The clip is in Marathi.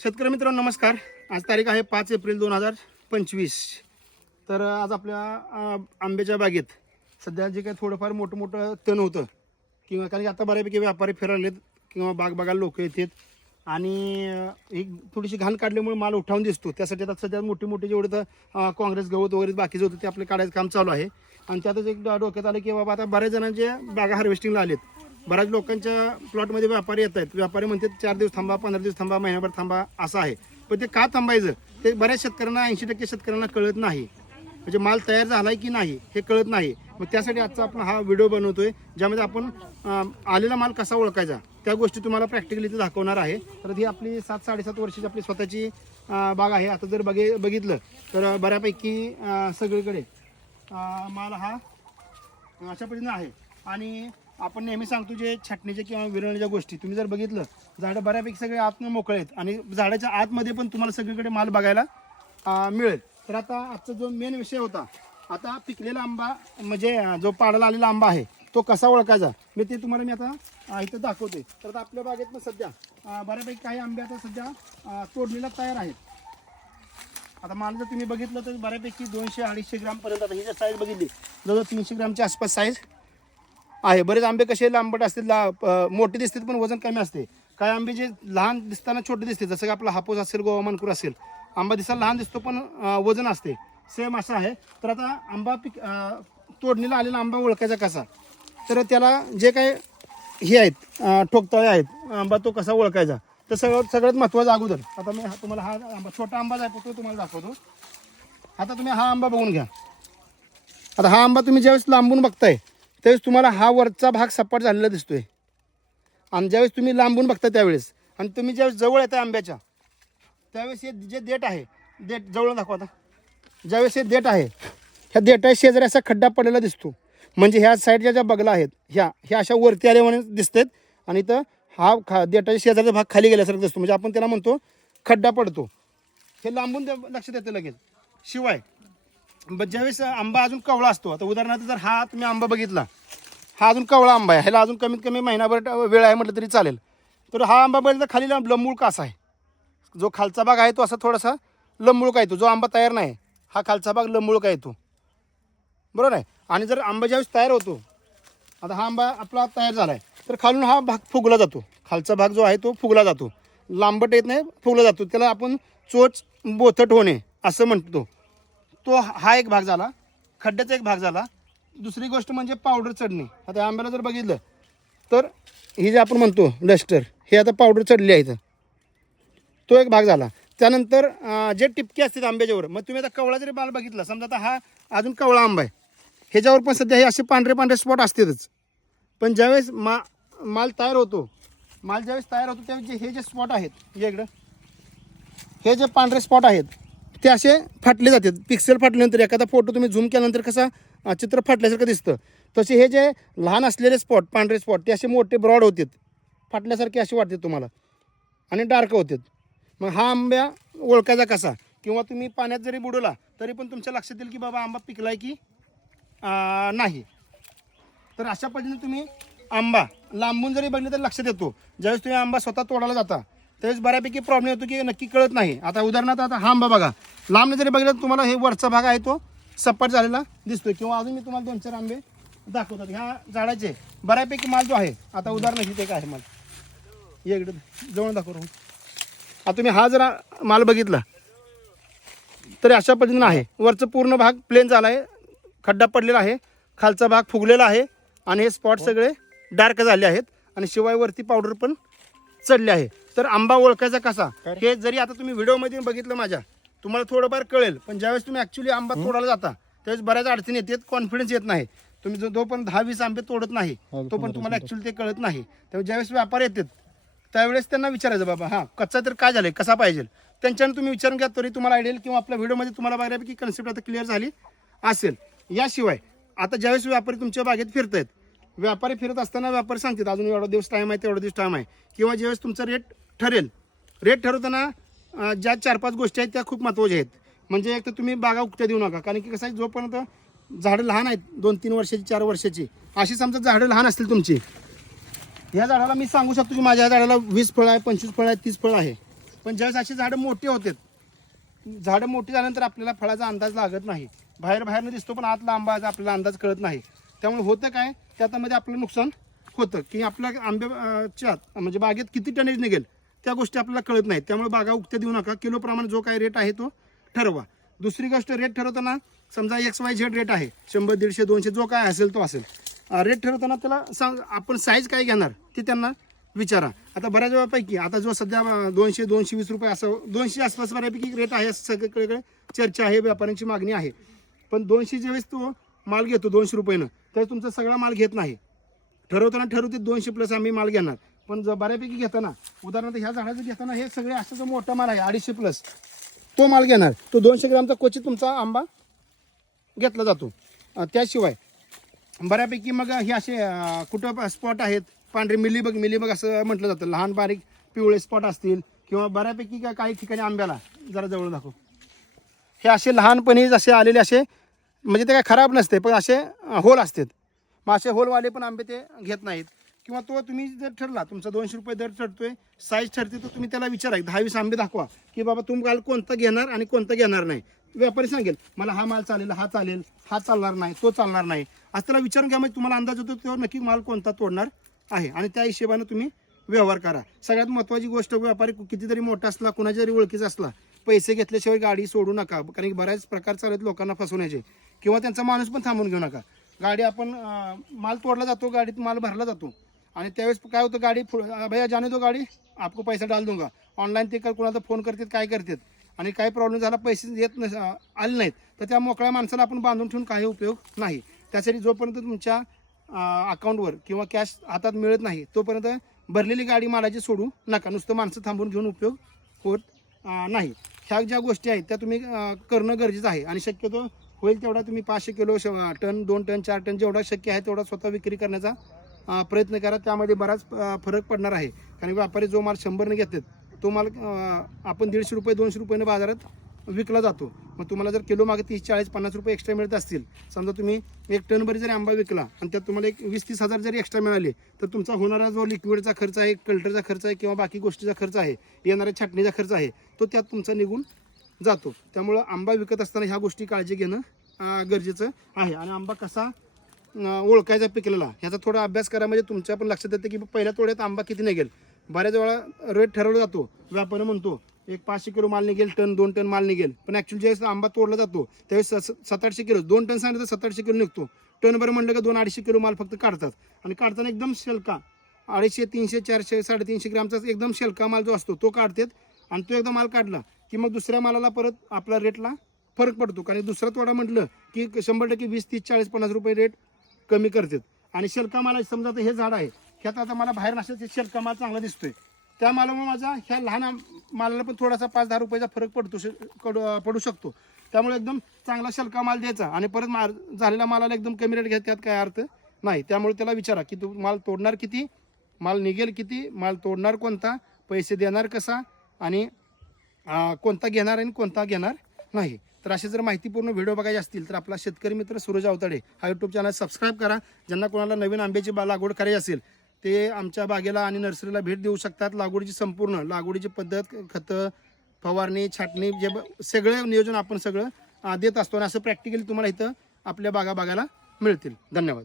शेतकरी मित्रांनो नमस्कार. आज तारीख आहे पाच एप्रिल दोन हजार पंचवीस. तर आज आपल्या आंब्याच्या बागेत सध्या जे काही थोडंफार मोठं मोठं तण होतं किंवा कारण की आता बऱ्यापैकी व्यापारी फिरायलेत किंवा बाग बघायला लोक येतात आणि एक ही थोडीशी घाण काढल्यामुळे माल उठावून दिसतो. त्यासाठी आता सध्या मोठी मोठी जेवढं तर काँग्रेस गवत वगैरे बाकीचं होतं ते आपले काढायचं काम चालू आहे. आणि त्यातच एक डोक्यात आलं की बाबा आता बऱ्याच जणांचे बागा हार्वेस्टिंगला आलेत. बऱ्याच लोकांच्या प्लॉटमध्ये व्यापारी येत आहेत. व्यापारी म्हणतात चार दिवस थांबा पंधरा दिवस थांबा महिनाभर थांबा असं आहे. पण ते का थांबायचं? ते बऱ्याच शेतकऱ्यांना ऐंशी टक्के शेतकऱ्यांना कळत नाही. म्हणजे माल तयार झालाय की नाही हे कळत नाही. मग त्यासाठी आजचा आपण हा व्हिडिओ बनवतोय ज्यामध्ये आपण आलेला माल कसा ओळखायचा? त्या गोष्टी तुम्हाला प्रॅक्टिकली इथे दाखवणार आहे. तर ही आपली सात साडेसात वर्षाची आपली स्वतःची बाग आहे. आता जर बघे बघितलं तर बऱ्यापैकी सगळीकडे माल हा अशा पद्धतीनं आहे. आणि आपण नेहमी सांगतो जे छाटणीच्या किंवा विरळण्याच्या गोष्टी तुम्ही जर बघितलं झाडं बऱ्यापैकी सगळे आतनं मोकळे आहेत आणि झाडाच्या आतमध्ये पण तुम्हाला सगळीकडे माल बघायला मिळेल. तर आता आजचा जो मेन विषय होता आता पिकलेला आंबा म्हणजे जो पाडाला आलेला आंबा आहे तो कसा ओळखायचा? मी ते तुम्हाला मी आता इथं दाखवते. तर आता आपल्या बागेत सध्या बऱ्यापैकी काही आंबे आता सध्या तोडणीला तयार आहेत. आता मला जर तुम्ही बघितलं तर बऱ्यापैकी दोनशे अडीचशे ग्रामपर्यंत आता ही जर साईज बघितली जवळजवळ तीनशे ग्रामच्या आसपास साईज आहे. बरेच आंबे कसे लांबट असतील ला मोठे दिसतात पण वजन कमी असते. काही आंबे जे लहान दिसताना छोटे दिसते जसं की आपला हापूस असेल गोवा मानकूर असेल आंबा दिसायला लहान दिसतो पण वजन असते. सेम असं आहे. तर आता आंबा पिक तोडणीला आलेला आंबा ओळखायचा कसा? तर त्याला जे काही हे आहेत ठोकताळे आहेत आंबा तो कसा ओळखायचा? तर सगळं सगळ्यात महत्त्वाचं अगोदर. आता मी हा- तुम्हाला हा आंबा छोटा आंबा आहे तो तुम्हाला दाखवतो. आता तुम्ही हा आंबा बघून घ्या. आता हा आंबा तुम्ही ज्यावेळेस लांबून बघताय त्यावेळेस तुम्हाला हा वरचा भाग सपाट झालेला दिसतोय. आणि ज्यावेळेस तुम्ही लांबून बघता त्यावेळेस आणि तुम्ही ज्यावेळेस जवळ येता आंब्याच्या त्यावेळेस हे जे देठ आहे देठ जवळ दाखवा आता. ज्यावेळेस हे देठ आहे ह्या देठा शेजारी असा खड्डा पडलेला दिसतो. म्हणजे ह्या साईडच्या ज्या बगला आहेत ह्या ह्या अशा वरती आले म्हणून दिसतात. आणि तर हा खा देठाच्या शेजारचा भाग खाली गेल्यासारखा दिसतो. म्हणजे आपण त्याला म्हणतो खड्डा पडतो. हे लांबून ते लक्षात येतं लगेच. शिवाय ब- ज्यावेळेस आंबा अजून कवळा असतो आता उदाहरणार्थ जर हा तुम्ही आंबा बघितला हा अजून कवळा आंबा आहे ह्याला अजून कमीत कमी महिनाभर ट- वेळ आहे म्हटलं तरी चालेल. तर हा आंबा बघितला तर खाली लांब लंबूळ कासा आहे. जो खालचा भाग आहे तो असा थोडासा लंबुळका येतो जो आंबा तयार नाही हा खालचा भाग लंबूळ का येतो बरोबर आहे? आणि जर आंबा ज्यावेळेस तयार होतो आता हा आंबा आपला तयार झाला आहे तर खालून हा भाग फुगला जातो. खालचा भाग जो आहे तो फुगला जातो. लांबट येत नाही फुगला जातो. त्याला आपण चोच बोथट होणे असं म्हणतो. तो हा एक भाग झाला खड्ड्याचा एक भाग झाला. दुसरी गोष्ट म्हणजे पावडर चढणे. आता आंब्याला जर बघितलं तर ही जे आपण म्हणतो डस्टर हे आता पावडर चढली आहे इथं तो एक भाग झाला. त्यानंतर जे टिपके असतात आंब्याच्यावर मग तुम्ही आता कवळा जरी माल बघितला समजा आता हा अजून कवळा आंबा आहे. ह्याच्यावर पण सध्या हे असे पांढरे पांढरे स्पॉट असतातच. पण ज्यावेळेस मा माल तयार होतो माल ज्यावेळेस तयार होतो त्यावेळेस जे हे जे स्पॉट आहेत जे इकडं हे जे पांढरे स्पॉट आहेत ते असे फाटले जातात. पिक्सेल फाटल्यानंतर एखादा फोटो तुम्ही झूम केल्यानंतर कसा चित्र फाटल्यासारखं दिसतं. तसे हे जे लहान असलेले स्पॉट पांढरे स्पॉट ते असे मोठे ब्रॉड होतात. फाटल्यासारखे असे वाटतात तुम्हाला. आणि डार्क होतात. मग हा आंब्या ओळखायचा कसा? किंवा तुम्ही पाण्यात जरी बुडवला तरी पण तुमच्या लक्षात येईल की बाबा आंबा पिकलाय की नाही. तर अशा पद्धतीने तुम्ही आंबा लांबून जरी बघितलं तर लक्षात येतो. ज्यावेळेस तुम्ही आंबा स्वतः तोडायला जाता त्यावेळेस बऱ्यापैकी प्रॉब्लेम येतो की नक्की कळत नाही. आता उदाहरणार्थ आता हा आंबा बघा. लांब जरी बघितलं तर तुम्हाला हे वरचा भाग आहे तो सपाट झालेला दिसतोय. किंवा अजून मी तुम्हाला दोन चार आंबे दाखवतात ह्या झाडाचे बऱ्यापैकी माल जो आहे आता उदाहरण इथे काय आहे माल. इकडे जवळ दाखव आता तुम्ही हा जर माल बघितला तरी अशा पद्धतीनं आहे. वरचं पूर्ण भाग प्लेन झाला आहे. खड्डा पडलेला आहे. खालचा भाग फुगलेला आहे. आणि हे स्पॉट सगळे डार्क झाले आहेत. आणि शिवाय वरती पावडर पण चढले आहे तर आंबा ओळखायचा कसा? हे जरी आता तुम्ही व्हिडिओमध्ये बघितलं माझ्या तुम्हाला थोडंफार कळेल. पण ज्यावेळेस तुम्ही ॲक्च्युली आंबा तोडायला जाता त्यावेळेस बऱ्याच अडचणी येतात कॉन्फिडन्स येत नाही. तुम्ही जो जोपर्यंत दहा वीस आंबे तोडत नाही तोपर्यंत तुम्हाला ॲक्च्युली ते कळत नाही. त्यामुळे ज्यावेळेस व्यापार येतात त्यावेळेस त्यांना विचारायचं बाबा हां कच्चा तर काय झालंय? कसा पाहिजे? त्यांच्यानं तुम्ही विचारून घ्या तरी तुम्हाला आयडियल किंवा आपल्या व्हिडिओमध्ये तुम्हाला बऱ्यापैकी कन्सेप्ट आता क्लिअर झाली असेल. याशिवाय आता ज्यावेळेस व्यापारी तुमच्या बागेत फिरत आहेत व्यापारी फिरत असताना व्यापारी सांगतात अजून एवढा दिवस टाईम आहे तेवढा दिवस टाईम आहे. किंवा ज्यावेळेस तुमचा रेट ठरेल. रेट ठरवताना ज्या चार पाच गोष्टी आहेत त्या खूप महत्त्वाच्या आहेत. म्हणजे एक तर तुम्ही बागा उकट्या देऊ नका. कारण की कसं आहे जोपर्यंत झाडं लहान आहेत दोन तीन वर्षाची चार वर्षाची अशी समजा झाडं लहान असतील तुमची या झाडाला मी सांगू शकतो की माझ्या झाडाला वीस फळ आहे पंचवीस फळ आहे तीस फळ आहे. पण ज्यावेळेस अशी झाडं मोठी होतात झाडं मोठी झाल्यानंतर आपल्याला फळाचा अंदाज लागत नाही. बाहेर बाहेरनं दिसतो पण आतला आंबा आपल्याला अंदाज कळत नाही. त्यामुळे होतं काय त्यामध्ये आपलं नुकसान होतं. की आपल्या आंब्याच्या म्हणजे बागेत किती टनेज निघेल? त्या गोष्टी आपल्याला कळत नाहीत. त्यामुळे बागा उक्त्या देऊ नका. किलोप्रमाणे जो काय रेट आहे तो ठरवा. दुसरी गोष्ट रेट ठरवताना समजा एक्स वाय झेड रेट आहे. शंभर दीडशे दोनशे जो काय असेल तो असेल. रेट ठरवताना त्याला सांग आपण साईज काय घेणार ते त्यांना विचारा. आता बऱ्याच वेळापैकी आता जो सध्या दोनशे दोनशे वीस रुपये असं दोनशे आसपास बऱ्यापैकी रेट आहे असं सगळीकडे चर्चा आहे व्यापाऱ्यांची मागणी आहे. पण दोनशे ज्यावेळेस तो माल घेतो दोनशे रुपयानं तर तुमचा सगळा माल घेत नाही. ठरवताना ठरवते दोनशे प्लस आम्ही माल घेणार. पण जर बऱ्यापैकी घेताना उदाहरणार्थ ह्या झाडाचं घेताना हे सगळे असं जो मोठा माल आहे अडीचशे प्लस तो माल घेणार. तो दोनशे ग्रामचा क्वचित तुमचा आंबा घेतला जातो. अं, त्याशिवाय बऱ्यापैकी मग हे असे अं, कुठं स्पॉट आहेत? पांढरे मिलीबग मिलीबग असं म्हटलं जातं. लहान बारीक पिवळे स्पॉट असतील किंवा बऱ्यापैकी का काही ठिकाणी आंब्याला जरा जवळ दाखव. हे असे लहानपणी जसे आलेले असे म्हणजे ते काय खराब नसते पण असे होल असतात. मग असे होलवाले पण आंबे ते घेत नाहीत. किंवा तो तुम्ही जर ठरला तुमचा दोनशे रुपये दर ठरतोय साईज ठरते तर तुम्ही त्याला विचारा. दहा वीस आंबे दाखवा की बाबा तुम्ही काल कोणतं घेणार आणि कोणतं घेणार नाही. व्यापारी सांगेल मला हा माल चालेल हा चालेल हा चालणार नाही तो चालणार नाही. असं त्याला विचारून घ्या म्हणजे तुम्हाला अंदाज होतो तेव्हा नक्की माल कोणता तोडणार आहे. आणि त्या हिशेबानं तुम्ही व्यवहार करा. सगळ्यात महत्त्वाची गोष्ट व्यापारी कितीतरी मोठा असला कुणाच्या जरी ओळखीचा असला पैसे घेतल्याशिवाय गाडी सोडू नका कारण की बऱ्याच प्रकार चालू आहेत लोकांना फसवण्याचे. किंवा त्यांचा माणूस पण थांबून घेऊ नका. गाडी आपण माल तोडला जातो गाडीत माल भरला जातो. आणि त्यावेळेस काय होतं गाडी फु- भैया जाने दो गाडी आपको पैसा डाल दूंगा. ऑनलाईन ते का कोणाला फोन करतात काय करतात. आणि काही प्रॉब्लेम झाला पैसे येत नस आले नाहीत. तर त्या मोकळ्या माणसाला आपण बांधून ठेवून काही उपयोग नाही. त्यासाठी जोपर्यंत तुमच्या अकाउंटवर किंवा कॅश हातात मिळत नाही तोपर्यंत भरलेली गाडी मालाची सोडू नका. नुसतं माणसं थांबून घेऊन उपयोग होत नाही. ह्या ज्या गोष्टी आहेत त्या तुम्ही करणं गरजेचं आहे. आणि शक्यतो होईल तेवढा तुम्ही पाचशे किलो श- टन दोन टन चार टन जेवढा शक्य आहे तेवढा स्वतः विक्री करण्याचा प्रयत्न करा त्यामध्ये बराच फरक पडणार आहे. कारण व्यापारी जो माल शंभरने घेतात तो माल आपण दीडशे रुपये दोनशे रुपयाने बाजारात विकला जातो. मग तुम्हाला जर किलो मागे तीस चाळीस पन्नास रुपये एक्स्ट्रा मिळत असतील समजा तुम्ही एक टन भरी जरी आंबा विकला आणि त्यात तुम्हाला एक वीस तीस हजार जरी एक्स्ट्रा मिळाले तर तुमचा होणारा जो लिक्विडचा खर्च आहे कल्टरचा खर्च आहे किंवा बाकी गोष्टीचा खर्च आहे येणाऱ्या छाटणीचा खर्च आहे तो त्यात तुमचा निघून जातो. त्यामुळं आंबा विकत असताना ह्या गोष्टी काळजी घेणं गरजेचं आहे. आणि आंबा कसा ओळखायचा पिकलेला. ह्याचा थोडा अभ्यास करा म्हणजे तुमच्या पण लक्षात येतं की पहिल्या तोड्यात आंबा किती निघेल. बऱ्याच वेळा रेट ठरवला जातो. व्यापारी म्हणतो एक पाचशे किलो माल निघेल टन दोन टन माल निघेल. पण ॲक्च्युली ज्यावेळेस आंबा तोडला जातो त्यावेळेस स- सात आठशे किलो दोन टन सांगितलं तर सात आठशे किलो निघतो. टन बरं म्हणलं का दोन अडीचशे किलो माल फक्त काढतात. आणि काढताना एकदम शेलका अडीचशे तीनशे चारशे साडेतीनशे ग्रामचा एकदम शेलका माल जो असतो तो काढतात. आणि तो एकदा माल काढला की मग दुसऱ्या मालाला परत आपला रेटला फरक पडतो. कारण दुसरा तोडा म्हटलं की शंभर टक्के वीस तीस चाळीस पन्नास रुपये रेट कमी करतात. आणि शेलकामाला समजा आता हे झाड आहे ह्यात आता मला बाहेर नसल्याचं शेलका चांगला दिसतोय. त्या मालामुळे माझा ह्या लहान मालाला पण थोडासा पाच दहा रुपयाचा फरक पडतो श- पडू शकतो. त्यामुळे एकदम चांगला शल्का माल द्यायचा आणि परत माल झालेल्या मालाला एकदम कमी रेट घ्या त्यात काय अर्थ नाही. त्यामुळे त्याला विचारा की तू माल तोडणार किती माल निघेल किती माल तोडणार कोणता पैसे देणार कसा आणि कोणता घेणार आणि कोणता घेणार नाही. तर असे जर माहितीपूर्ण व्हिडिओ बघायचे असतील तर आपला शेतकरी मित्र सूरज अवताडे हा यूट्यूब चॅनल सबस्क्राईब करा. ज्यांना कोणाला नवीन आंब्याची बा लागवड करायची असेल ते आमच्या बागेला आणि नर्सरीला भेट देऊ शकतात. लागवडीची संपूर्ण लागवडीची पद्धत खतं फवारणी छाटणी जे ब- सगळं नियोजन आपण सगळं देत असतो. आणि असं प्रॅक्टिकली तुम्हाला इथं आपल्या बागा बघायला मिळतील. धन्यवाद.